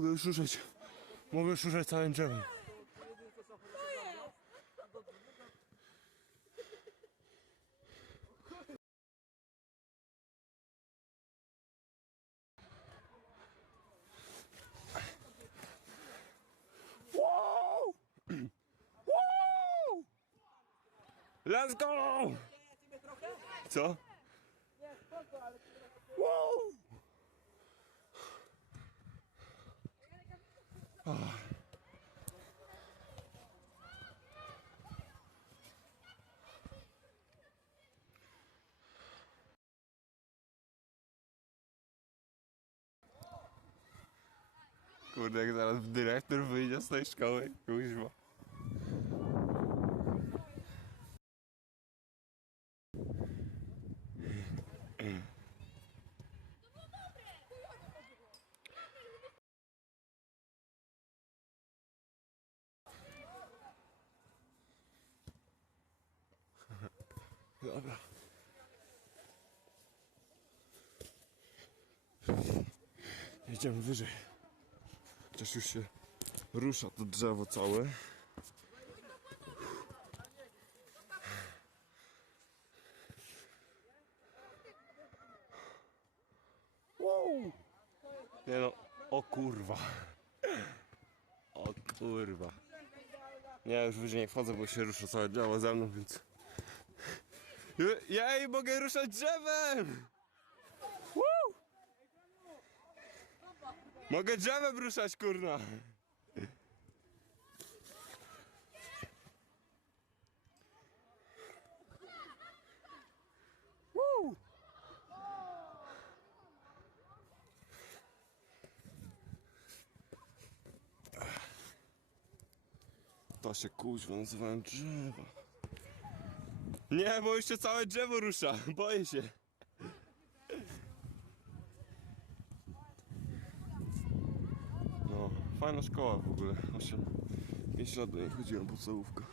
mogę już ruszać. Mogę już ruszać całym drzewem. Let's go! Co? Wow! Kurde, jak zaraz dyrektor wyjdzie z tej szkoły, kuźwa. Dobra. Jedziemy wyżej. Chociaż już się rusza to drzewo całe. Wow! Nie no, o kurwa. O kurwa. Nie, już wyżej nie wchodzę, bo się rusza całe drzewo ze mną, więc... Jej, mogę ruszać drzewem! Woo! Mogę drzewem ruszać, kurna! Woo! To się kuźwa nazywają drzewa. Nie, bo jeszcze całe drzewo rusza. Boję się. No, fajna szkoła w ogóle. 8, 5 lat do niej chodziłem podstawówka.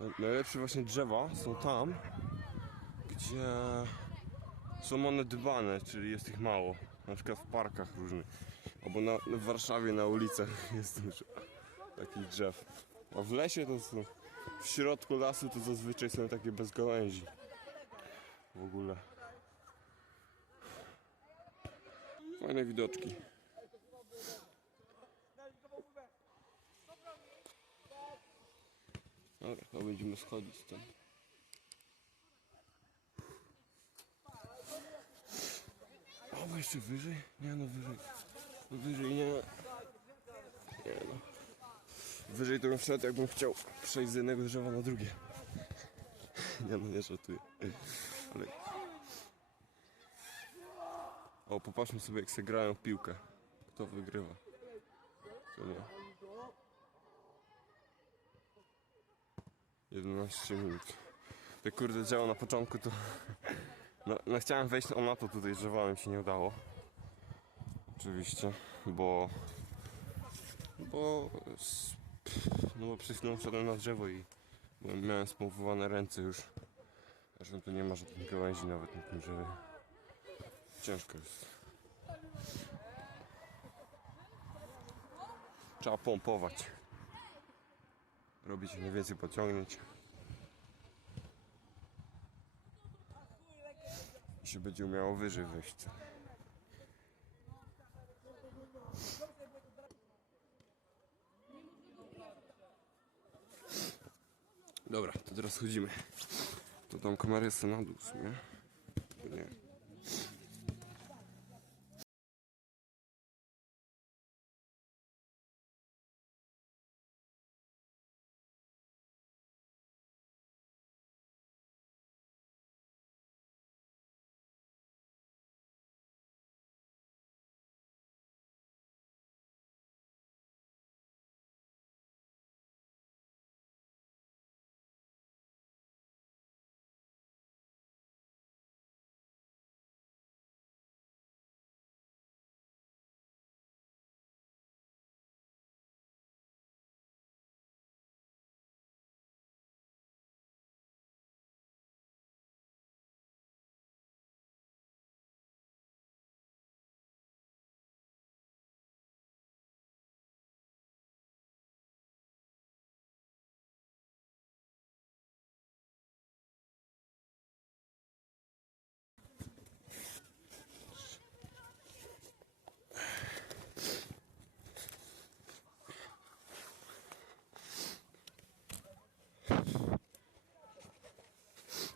Naj- Najlepsze właśnie drzewa są tam, gdzie są one dbane, czyli jest ich mało. Na przykład w parkach różnych. Albo na, w Warszawie na ulicach jest dużo takich drzew. A w lesie to są, w środku lasu to zazwyczaj są takie bez gałęzi. W ogóle. Fajne widoczki. Dobra, to będziemy schodzić stąd. O, jeszcze wyżej? Nie no, wyżej. No wyżej nie. Nie no. Wyżej to bym wszedł, jakbym chciał przejść z jednego drzewa na drugie. Nie no, nie żartuję. Ale... O, popatrzmy sobie jak se grają w piłkę. Kto wygrywa. Kto nie. 11 minut. Te kurde działo na początku to... No, no chciałem wejść na to tutaj drzewami się nie udało. Oczywiście, bo... Bo... No bo przed chwilą wszedłem na drzewo i miałem spompowane ręce już. Zresztą tu nie ma żadnych gałęzi nawet na tym drzewie. Ciężko jest. Trzeba pompować. Robić najwięcej pociągnięć. I się będzie umiało wyżej wyjść. Dobra, to teraz chodzimy. To tam kamerę jest na dół. Nie.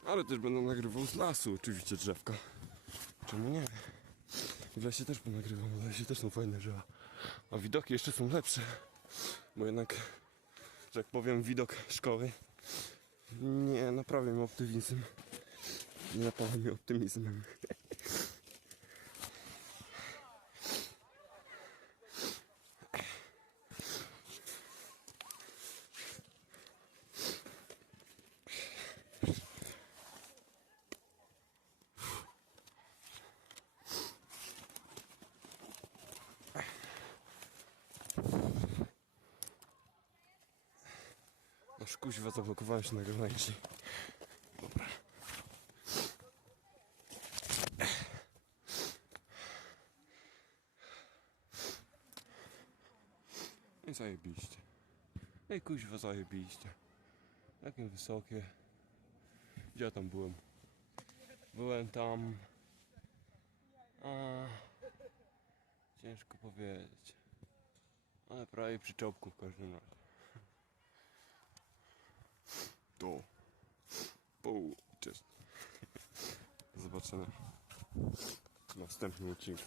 Ale też będę nagrywał z lasu oczywiście drzewka. Czemu nie? W lesie też ponagrywam, w lesie też są fajne drzewa. A widoki jeszcze są lepsze. Bo jednak, że jak powiem, widok szkoły nie naprawia mnie optymizm. Nie napawa mnie optymizmem. Aż kuźwa zablokowałem się na granajcie. Dobra. I zajebiście. Ej kuźwa zajebiście. Jakie wysokie. Gdzie ja tam byłem? Byłem tam... A... Ciężko powiedzieć. Ale prawie przy czopku w każdym razie. Do zobaczenia w następnym odcinku.